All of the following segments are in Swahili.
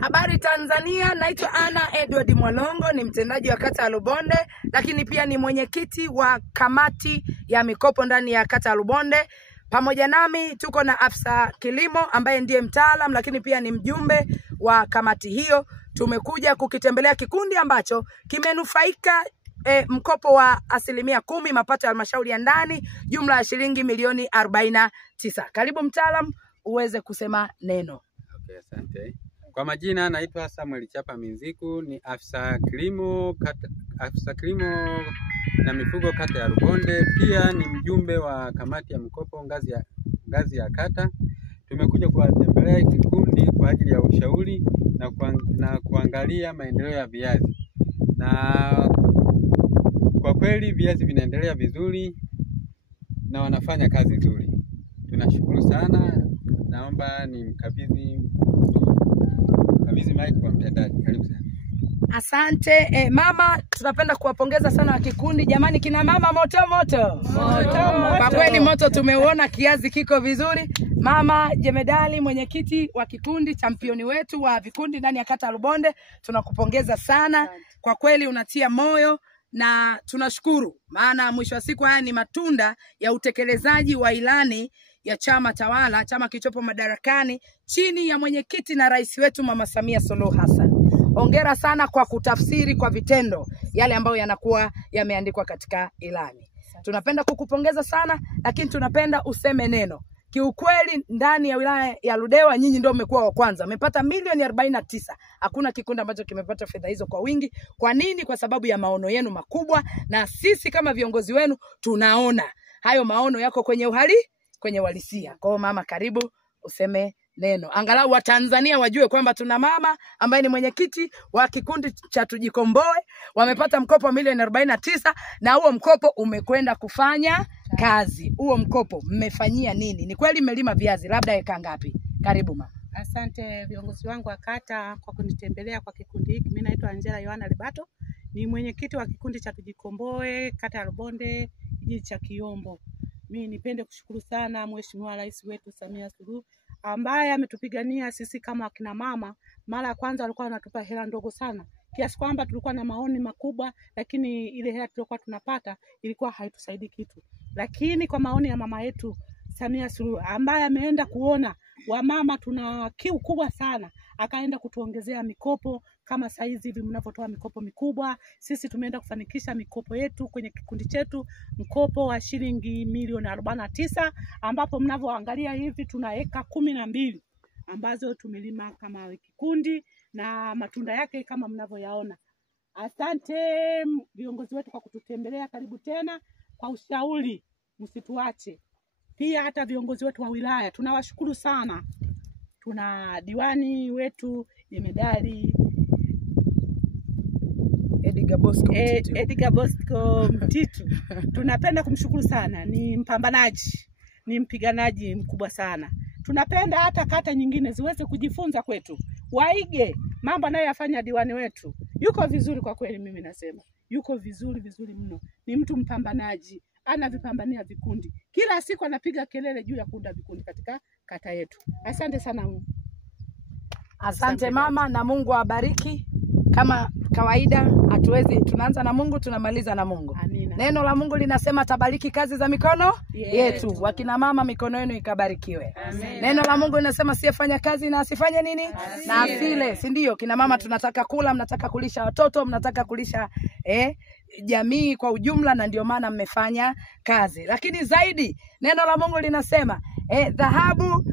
Habari Tanzania, naitwa Anna Edward Mwalongo, ni mtendaji wa kata ya Lubonde, lakini pia ni mwenyekiti wa kamati ya mikopo ndani ya kata ya Lubonde. Pamoja nami tuko na afisa kilimo ambaye ndiye mtaalam, lakini pia ni mjumbe wa kamati hiyo. Tumekuja kukitembelea kikundi ambacho kimenufaika mkopo wa 10% mapato ya halmashauri ya ndani, jumla ya shilingi milioni 49. Karibu mtaalam uweze kusema neno. Okay, asante. Kwa majina naitwa Samuel Chapa Minziku, ni afisa kilimo na mifugo kata ya Lubonde, pia ni mjumbe wa kamati ya mkopo ngazi ya kata. Tumekuja kuwatembelea kikundi kwa ajili ya ushauri na kuangalia maendeleo ya viazi. Na kwa kweli viazi vinaendelea vizuri na wanafanya kazi nzuri. Tunashukuru sana. Naomba ni mkabidhi mic kwa mtendaji. Karibu sana. Asante. Mama, tunapenda kuwapongeza sana wa kikundi. Jamani, kina mama moto. Kwa kweli moto tumeuona, kiazi kiko vizuri. Mama Jemedali, mwenyekiti wa kikundi, championi wetu wa vikundi ndani ya kata ya Lubonde, tunakupongeza sana. Kwa kweli unatia moyo na tunashukuru, maana mwisho wa siku haya ni matunda ya utekelezaji wa ilani ya chama tawala, chama kilichopo madarakani chini ya mwenyekiti na rais wetu Mama Samia Suluhu Hassan. Hongera sana kwa kutafsiri kwa vitendo yale ambayo yanakuwa yameandikwa katika ilani. Tunapenda kukupongeza sana, lakini tunapenda useme neno. Kiukweli ndani ya wilaya ya Ludewa nyinyi ndio mmekuwa wa kwanza. Mmepata milioni 49. Hakuna kikundi ambacho kimepata fedha hizo kwa wingi. Kwa nini? Kwa sababu ya maono yenu makubwa, na sisi kama viongozi wenu tunaona hayo maono yako kwenye uhalisia. Kwa hiyo mama, karibu useme neno. Angalau wa Tanzania wajue kwamba tuna mama ambaye ni mwenyekiti wa kikundi cha Tujikomboe, wamepata mkopo wa milioni 49 na huo mkopo umekwenda kufanya kazi. Huo mkopo mmefanyia nini? Ni kweli mmelima viazi, labda eka ngapi? Karibu mama. Asante viongozi wangu wa kata kwa kunitembelea kwa kikundi hiki. Mimi naitwa Angela Yohana Libato, ni mwenyekiti wa kikundi cha Tujikomboe kata ya Lubonde, kijiji cha Kiombo. Mimi nipende kushukuru sana Mheshimiwa Rais wetu Samia Suluhu ambaye ametupigania sisi kama akina mama. Mara ya kwanza walikuwa wanatupa hela ndogo sana, kiasi kwamba tulikuwa na maoni makubwa, lakini ile hela tulikuwa tunapata ilikuwa haitusaidii kitu. Lakini kwa maoni ya mama yetu Samia Suluhu ambaye ameenda kuona wamama tuna kiu kubwa sana, akaenda kutuongezea mikopo. Kama saizi hivi mnapotoa mikopo mikubwa, sisi tumeenda kufanikisha mikopo yetu kwenye kikundi chetu, mkopo wa shilingi milioni 49, ambapo mnavyoangalia hivi tuna eka 12 ambazo tumelima kama kikundi na matunda yake kama mnavyoyaona. Asante viongozi wetu kwa kututembelea, karibu tena kwa ushauri, msituache. Pia hata viongozi wetu wa wilaya tunawashukuru sana. Tuna diwani wetu Jemedali Edgar Bosco Mtitu. Tunapenda kumshukuru sana, ni mpambanaji, ni mpiganaji mkubwa sana. Tunapenda hata kata nyingine ziweze kujifunza kwetu, waige mambo anayoyafanya diwani wetu. Yuko vizuri kwa kweli, mimi nasema yuko vizuri mno. Ni mtu mpambanaji, anavipambania vikundi. Kila siku anapiga kelele juu ya kuunda vikundi katika kata yetu. Asante sana. Asante mama, na Mungu awabariki. Kama kawaida tunaanza na Mungu, tunamaliza na Mungu. Amina. Neno la Mungu linasema tabariki kazi za mikono yetu. Wakina mama, mikono yenu ikabarikiwe. Amina. Neno la Mungu linasema siyefanya kazi na asifanye nini? Na asile. Si ndio? Kina mama tunataka kula, mnataka kulisha watoto, mnataka kulisha jamii kwa ujumla, na ndio maana mmefanya kazi. Lakini zaidi neno la Mungu linasema dhahabu,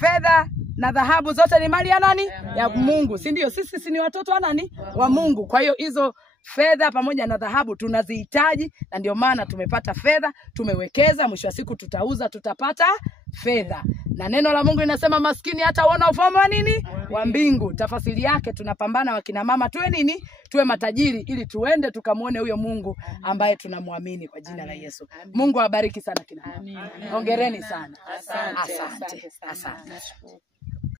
fedha na dhahabu zote ni mali ya nani? Ya Mungu. Si ndio? Sisi ni watoto wa nani? Wa Mungu. Kwa hiyo hizo fedha pamoja na dhahabu tunazihitaji, na ndio maana tumepata fedha, tumewekeza, mwisho wa siku tutauza, tutapata fedha. Na neno la Mungu linasema maskini hata uona ufalme wa nini? Wa mbingu. Tafasiri yake tunapambana wakina mama tuwe nini? Tuwe matajiri, ili tuende tukamuone huyo Mungu ambaye tunamwamini kwa jina la Yesu. Mungu awabariki sana kina mama. Hongereni sana. Asante. Asante.